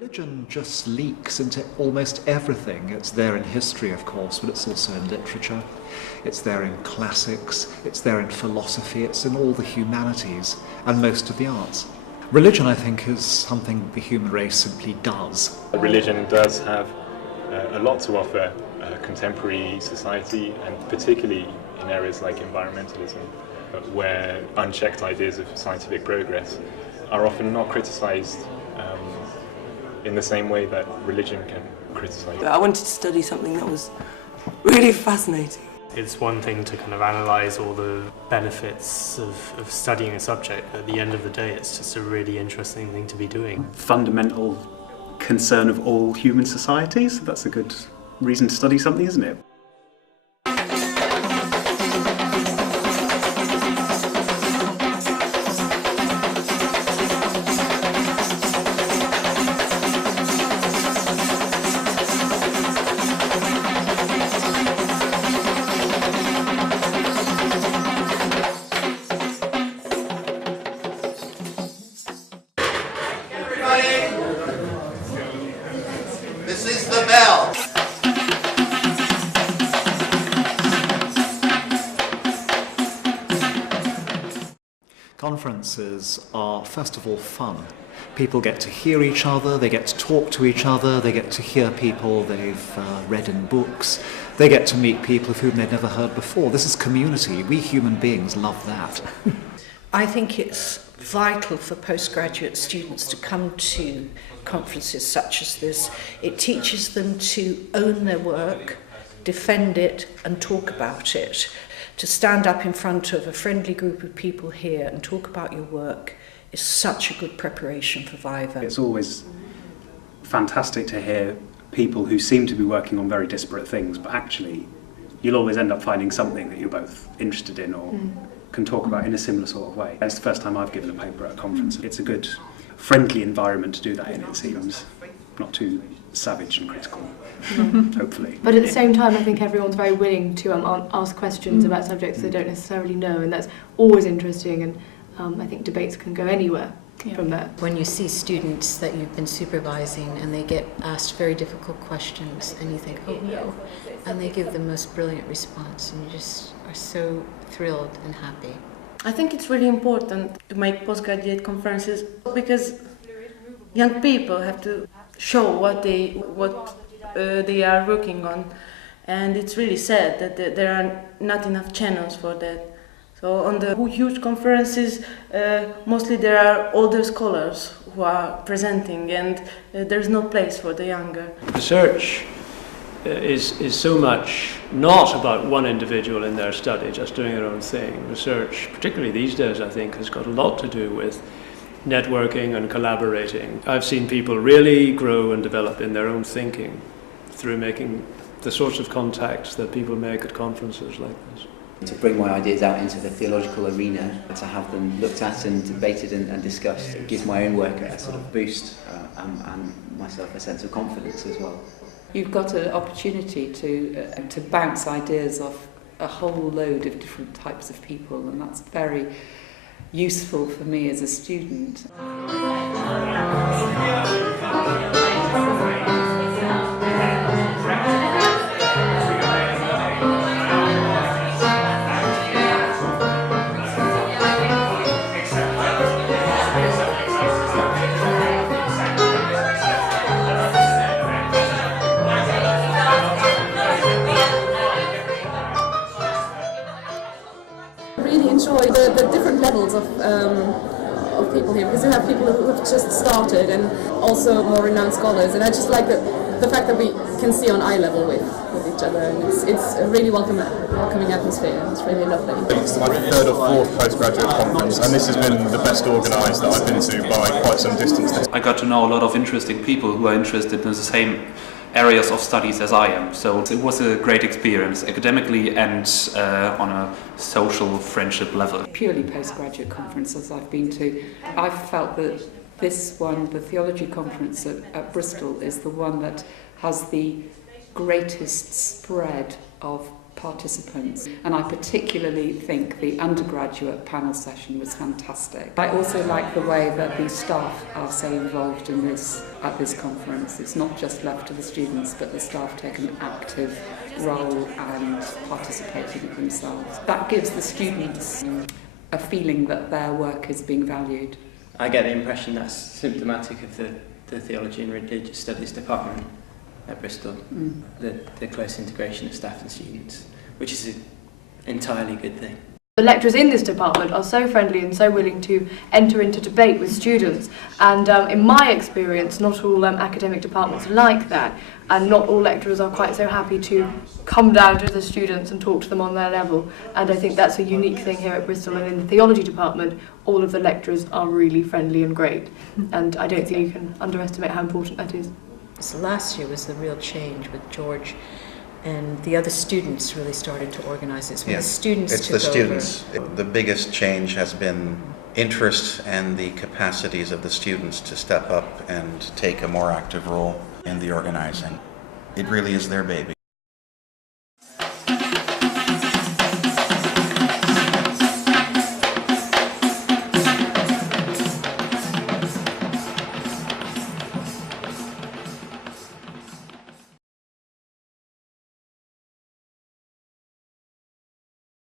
Religion just leaks into almost everything. It's there in history, of course, but it's also in literature. It's there in classics, it's there in philosophy, it's in all the humanities and most of the arts. Religion, I think, is something the human race simply does. Religion does have a lot to offer contemporary society, and particularly in areas like environmentalism, where unchecked ideas of scientific progress are often not criticised in the same way that religion can criticise. I wanted to study something that was really fascinating. It's one thing to kind of analyse all the benefits of studying a subject, but at the end of the day it's just a really interesting thing to be doing. Fundamental concern of all human societies, that's a good reason to study something, isn't it? This is the bell. Conferences are, first of all, fun. People get to hear each other, they get to talk to each other, they get to hear people they've read in books, they get to meet people of whom they've never heard before. This is community. We human beings love that. I think it's vital for postgraduate students to come to conferences such as this. It teaches them to own their work, defend it and talk about it. To stand up in front of a friendly group of people here and talk about your work is such a good preparation for Viva. It's always fantastic to hear people who seem to be working on very disparate things, but actually you'll always end up finding something that you're both interested in or can talk about in a similar sort of way. It's the first time I've given a paper at a conference. It's a good, friendly environment to do that in, it seems. Not too savage and critical, hopefully. But at the same time, I think everyone's very willing to ask questions about subjects they don't necessarily know, and that's always interesting, and I think debates can go anywhere from there. When you see students that you've been supervising and they get asked very difficult questions and you think, oh no, and they give the most brilliant response and you just are so thrilled and happy. I think it's really important to make postgraduate conferences because young people have to show what they are working on, and it's really sad that there are not enough channels for that. So on the huge conferences, mostly there are older scholars who are presenting, and there's no place for the younger. Research is so much not about one individual in their study just doing their own thing. Research, particularly these days, I think, has got a lot to do with networking and collaborating. I've seen people really grow and develop in their own thinking through making the sorts of contacts that people make at conferences like this. To bring my ideas out into the theological arena, to have them looked at and debated and discussed, it gives my own work a sort of boost and myself a sense of confidence as well. You've got an opportunity to bounce ideas off a whole load of different types of people, and that's very useful for me as a student. The different levels of people here, because you have people who have just started and also more renowned scholars, and I just like the fact that we can see on eye level with each other, and it's a really welcoming atmosphere. It's really lovely. It's my third or fourth postgraduate conference, and this has been the best organised that I've been to by quite some distance. I got to know a lot of interesting people who are interested in the same areas of studies as I am, so it was a great experience academically and on a social friendship level. Purely postgraduate conferences I've been to, I've felt that this one, the theology conference at Bristol, is the one that has the greatest spread of participants, and I particularly think the undergraduate panel session was fantastic. I also like the way that the staff are so involved in this at this conference. It's not just left to the students, but the staff take an active role and participating themselves. That gives the students a feeling that their work is being valued. I get the impression that's symptomatic of the Theology and Religious Studies department at Bristol, the close integration of staff and students, which is an entirely good thing. The lecturers in this department are so friendly and so willing to enter into debate with students, and in my experience not all academic departments are like that, and not all lecturers are quite so happy to come down to the students and talk to them on their level, and I think that's a unique thing here at Bristol. And in the theology department all of the lecturers are really friendly and great, and I don't think you can underestimate how important that is. So last year was the real change with George, and the other students really started to organise this. When the students it's took the students. over. The biggest change has been interest and the capacities of the students to step up and take a more active role in the organising. It really is their baby.